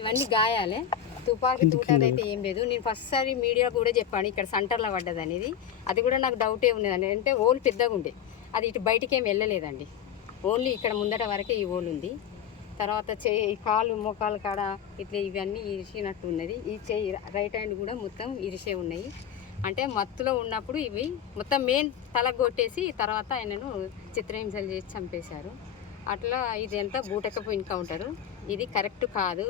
ఇవన్నీ గాయాలే. తుపాకీ తూటది అయితే ఏం లేదు. నేను ఫస్ట్ సారి మీడియా కూడా చెప్పాను ఇక్కడ సెంటర్లో పడ్డది అనేది. అది కూడా నాకు డౌటే ఉన్నదండి అంటే ఓల్ పెద్దగా ఉండే. అది ఇటు బయటికి ఏం వెళ్ళలేదండి. ఓన్లీ ఇక్కడ ముందట వరకే ఈ ఓల్ ఉంది. తర్వాత చే ఈ కాలు మోకాలు కాడ ఇట్లా ఇవన్నీ ఇరిసినట్టు ఉన్నది. ఈ చేయి రైట్ హ్యాండ్ కూడా మొత్తం ఇరిసే ఉన్నాయి. అంటే మత్తులో ఉన్నప్పుడు ఇవి మొత్తం మెయిన్ తలకు కొట్టేసి తర్వాత ఆయనను చిత్రహింసలు చేసి చంపేశారు. అట్లా ఇది ఎంత బూటకపు ఎన్కౌంటరు ఇది కరెక్ట్ కాదు.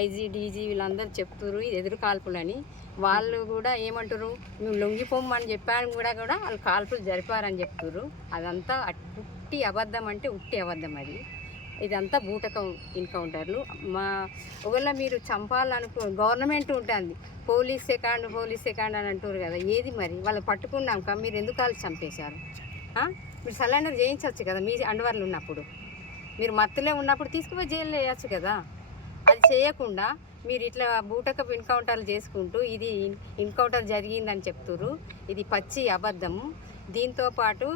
ఐజీ డీజీ వీళ్ళందరూ చెప్తున్నారు ఇది ఎదురు కాల్పులని. వాళ్ళు కూడా ఏమంటారు మేము లొంగిపోమని చెప్పాను కూడా కూడా వాళ్ళు కాల్పులు జరిపారని చెప్తున్నారు అదంతా ఉట్టి అబద్ధం అంటే ఉట్టి అబద్ధం అది. ఇదంతా బూటకం ఎన్కౌంటర్లు. మా ఒకవేళ మీరు చంపాలనుకో గవర్నమెంట్ ఉంటుంది. పోలీస్ సెకండ్ పోలీస్ సెకండ్ అని అంటారు కదా ఏది మరి? వాళ్ళు పట్టుకున్నాక మీరు ఎందుకు వాళ్ళు చంపేశారు? మీరు సలైనర్ చేయించవచ్చు కదా మీ అండవర్లు ఉన్నప్పుడు. మీరు మత్తులే ఉన్నప్పుడు తీసుకుపోయి జైల్లో వేయచ్చు కదా. అది చేయకుండా మీరు ఇట్లా బూటకపు ఎన్కౌంటర్లు చేసుకుంటూ ఇది ఎన్కౌంటర్ జరిగిందని చెప్తున్నారు ఇది పచ్చి అబద్ధము. దీంతో పాటు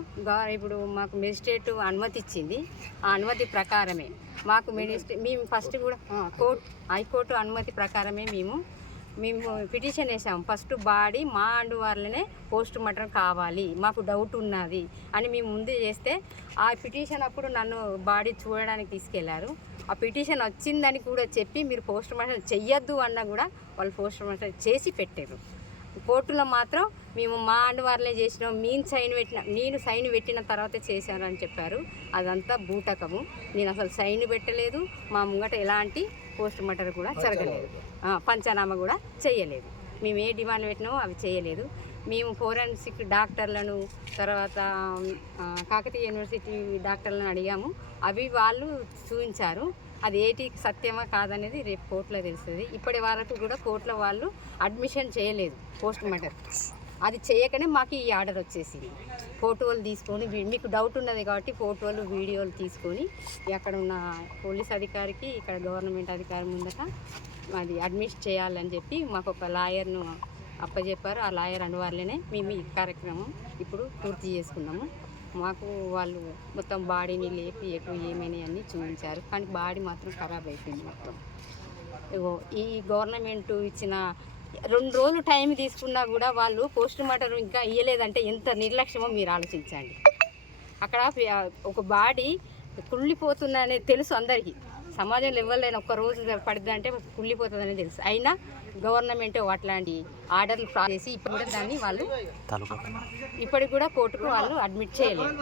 ఇప్పుడు మాకు మెజిస్ట్రేట్ అనుమతి ఇచ్చింది ఆ అనుమతి ప్రకారమే. మాకు మెజిస్ట్రే మేము ఫస్ట్ కూడా కోర్టు హైకోర్టు అనుమతి ప్రకారమే మేము మేము పిటిషన్ వేసాము. ఫస్ట్ బాడీ మా అండు వాళ్ళనే పోస్ట్ మార్టం కావాలి. మాకు డౌట్ ఉన్నది అని మేము ముందు చేస్తే ఆ పిటిషన్ అప్పుడు నన్ను బాడీ చూడడానికి తీసుకెళ్ళారు. ఆ పిటిషన్ వచ్చిందని కూడా చెప్పి మీరు పోస్ట్ మార్టం చెయ్యొద్దు అన్నా కూడా వాళ్ళు పోస్ట్ మార్టం చేసి పెట్టారు. కోర్టులో మాత్రం మేము మా అండ్ వాళ్ళే చేసినాం. మేము సైన్ పెట్టిన నేను సైన్ పెట్టిన తర్వాత చేశానని చెప్పారు. అదంతా బూటకము. నేను అసలు సైన్ పెట్టలేదు. మా ముంగట ఎలాంటి పోస్ట్ మార్టం కూడా. జరగలేదు పంచనామా కూడా చేయలేదు. మేము ఏ డిమాండ్ పెట్టినామో అవి చేయలేదు. మేము ఫోరెన్సిక్ డాక్టర్లను తర్వాత కాకతీయ యూనివర్సిటీ డాక్టర్లను అడిగాము. అవి వాళ్ళు చూపించారు. అది ఏటి సత్యమా కాదనేది రేపు కోర్టులో తెలుస్తుంది. ఇప్పటి వరకు కూడా కోర్టులో వాళ్ళు అడ్మిషన్ చేయలేదు పోస్ట్ మార్టం అది చేయకనే మాకు ఈ ఆర్డర్ వచ్చేసింది. ఫోటోలు తీసుకొని మీకు డౌట్ ఉన్నది కాబట్టి ఫోటోలు వీడియోలు తీసుకొని అక్కడ ఉన్న పోలీస్ అధికారికి ఇక్కడ గవర్నమెంట్ అధికారి ముందట అది అడ్మిట్ చేయాలని చెప్పి మాకు ఒక లాయర్ను అప్పచెప్పారు ఆ లాయర్ అనువార్లనే మేము ఈ కార్యక్రమం ఇప్పుడు పూర్తి చేసుకున్నాము. మాకు వాళ్ళు మొత్తం బాడీని లేపి ఎటు ఏమైనా అన్నీ చూపించారు. కానీ బాడీ మాత్రం ఖరాబ్ అయిపోయింది మొత్తం. ఇగో ఈ గవర్నమెంట్ ఇచ్చిన రెండు రోజులు టైం తీసుకున్నా కూడా వాళ్ళు పోస్ట్ మార్టం ఇంకా ఇయ్యలేదంటే ఎంత నిర్లక్ష్యమో మీరు ఆలోచించండి. అక్కడ ఒక బాడీ కుళ్ళిపోతుందనే తెలుసు అందరికీ. సమాజంలో ఇవ్వలేని ఒక్క రోజు పడుతుందంటే కుళ్ళిపోతుందని తెలుసు. అయినా గవర్నమెంట్ అట్లాంటి ఆర్డర్లు చేసి ఇప్పుడు కూడా దాన్ని వాళ్ళు ఇప్పటికి కూడా కోర్టుకు వాళ్ళు అడ్మిట్ చేయలేదు.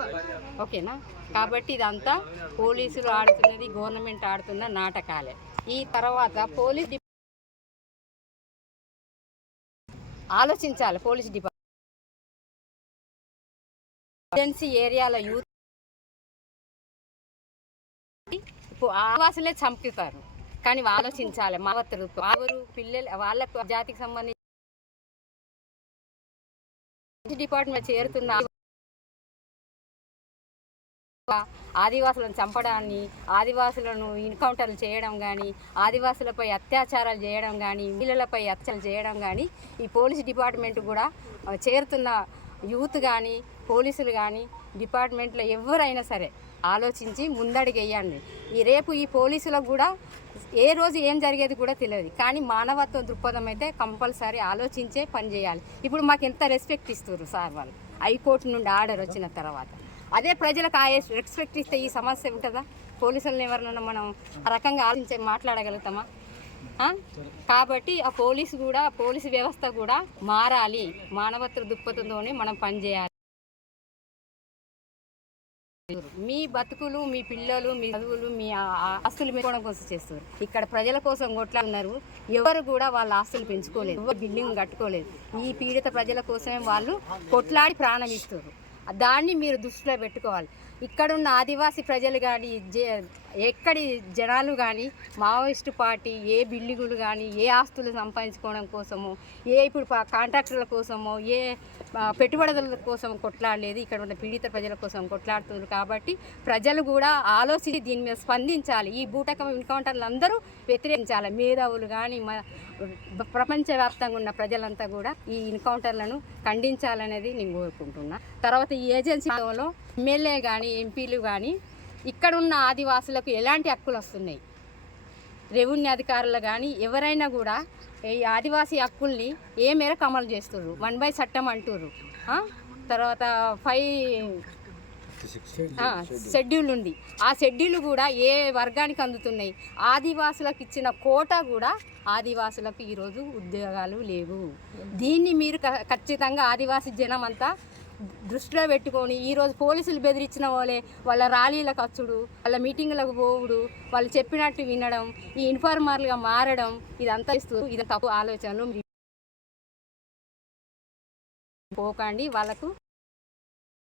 ఓకేనా? కాబట్టి ఇదంతా పోలీసులు ఆడుతున్నది గవర్నమెంట్ ఆడుతున్న నాటకాలే. ఈ తర్వాత పోలీస్ ఆలోచించాలి పోలీస్ డిపార్ట్మెంట్ ఏజెన్సీ ఏరియాలో యూత్ ఆవాసులే చంపుతారు. కానీ ఆలోచించాలి. మావత్తరు ఎవరు పిల్లలు వాళ్ళకు జాతికి సంబంధించి డిపార్ట్మెంట్ చేరుతున్న ఆదివాసులను చంపడాన్ని ఆదివాసులను ఎన్కౌంటర్లు చేయడం కానీ ఆదివాసులపై అత్యాచారాలు చేయడం కానీ మహిళలపై అత్యాచారాలు చేయడం కానీ ఈ పోలీస్ డిపార్ట్మెంట్ కూడా చేరుతున్న యూత్ కానీ పోలీసులు కానీ డిపార్ట్మెంట్లో ఎవరైనా సరే ఆలోచించి ముందడిగేయండి ఈ రేపు ఈ పోలీసులకు కూడా ఏ రోజు ఏం జరిగేది కూడా తెలియదు. కానీ మానవత్వ దృక్పథం అయితే కంపల్సరీ ఆలోచించే పని చేయాలి. ఇప్పుడు మాకు ఎంత రెస్పెక్ట్ ఇస్తున్నారు సార్ వాళ్ళు? హైకోర్టు నుండి ఆర్డర్ వచ్చిన తర్వాత. అదే ప్రజలకు ఆ రెస్పెక్ట్ ఇస్తే ఈ సమస్య ఉంటుందా? పోలీసులను ఎవరినైనా మనం ఆ రకంగా ఆలోచించే మాట్లాడగలుగుతామా? కాబట్టి ఆ పోలీసు కూడా పోలీసు వ్యవస్థ కూడా మారాలి. మానవత్వ దృక్పథంతోనే మనం పనిచేయాలి. మీ బతుకులు మీ పిల్లలు మీ చదువులు మీ ఆస్తులు పెంచుకోవడం కోసం చేస్తారు ఇక్కడ ప్రజల కోసం కొట్లాడున్నారు ఎవరు కూడా వాళ్ళ ఆస్తులు పెంచుకోలేదు. బిల్డింగ్ కట్టుకోలేదు. ఈ పీడిత ప్రజల కోసమే వాళ్ళు కొట్లాడి ప్రాణం ఇస్తారు దాన్ని మీరు దృష్టిలో పెట్టుకోవాలి. ఇక్కడున్న ఆదివాసీ ప్రజలు కానీ జే ఎక్కడి జనాలు కానీ మావోయిస్టు పార్టీ ఏ బిల్డింగులు కానీ ఏ ఆస్తులు సంపాదించుకోవడం కోసమో ఏ ఇప్పుడు కాంట్రాక్టర్ల కోసమో ఏ పెట్టుబడుల కోసం కొట్లాడలేదు ఇక్కడ ఉన్న పీడిత ప్రజల కోసం కొట్లాడుతున్నారు కాబట్టి ప్రజలు కూడా ఆలోచించి దీని మీద స్పందించాలి. ఈ బూటకం ఎన్కౌంటర్లు అందరూ వ్యతిరేకించాలి. మేధావులు కానీ మ ప్రపంచవ్యాప్తంగా ఉన్న ప్రజలంతా కూడా ఈ ఎన్కౌంటర్లను ఖండించాలనేది నేను కోరుకుంటున్నా. తర్వాత ఈ ఏజెన్సీలో ఎమ్మెల్యే కానీ ఎంపీలు కానీ ఇక్కడ ఉన్న ఆదివాసులకు ఎలాంటి హక్కులు వస్తున్నాయి? రెవెన్యూ అధికారులు కానీ ఎవరైనా కూడా ఈ ఆదివాసీ హక్కుల్ని ఏ మేరకు అమలు చేస్తుర్రు? వన్ బై చట్టం అంటుర్రు. తర్వాత ఫైవ్ షెడ్యూల్ ఉంది. ఆ షెడ్యూల్ కూడా ఏ వర్గానికి అందుతున్నాయి? ఆదివాసులకు ఇచ్చిన కోట కూడా ఆదివాసులకు ఈరోజు ఉద్యోగాలు లేవు. దీన్ని మీరు క- ఖచ్చితంగా ఆదివాసీ జనం అంతా దృష్టిలో పెట్టుకొని ఈరోజు పోలీసులు బెదిరించిన వాళ్ళే వాళ్ళ ర్యాలీలకు వచ్చుడు వాళ్ళ మీటింగ్లకు పోవుడు వాళ్ళు చెప్పినట్టు వినడం ఈ ఇన్ఫార్మర్లుగా మారడం ఇదంతా ఇస్తూ ఇది తప్పు ఆలోచనలు పోకండి వాళ్ళకు